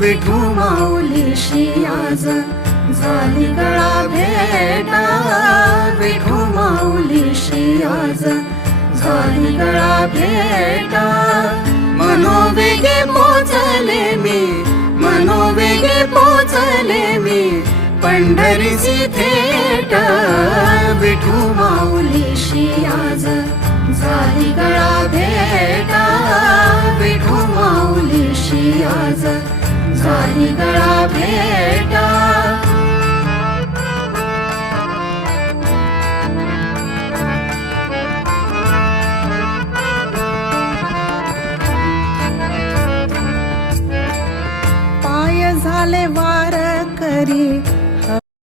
विठू माऊलीशी आज झाली गळा भेटा, विठू माऊलीशी आज झाली गळा भेटा। मनोवेगे पोचले मी, मनोवेगे पोचले मी पंढरीची थेट, विठू माऊलीशी आज झाली गळा भेटा, विठू माऊलीशी आज झाली गळा भेटा।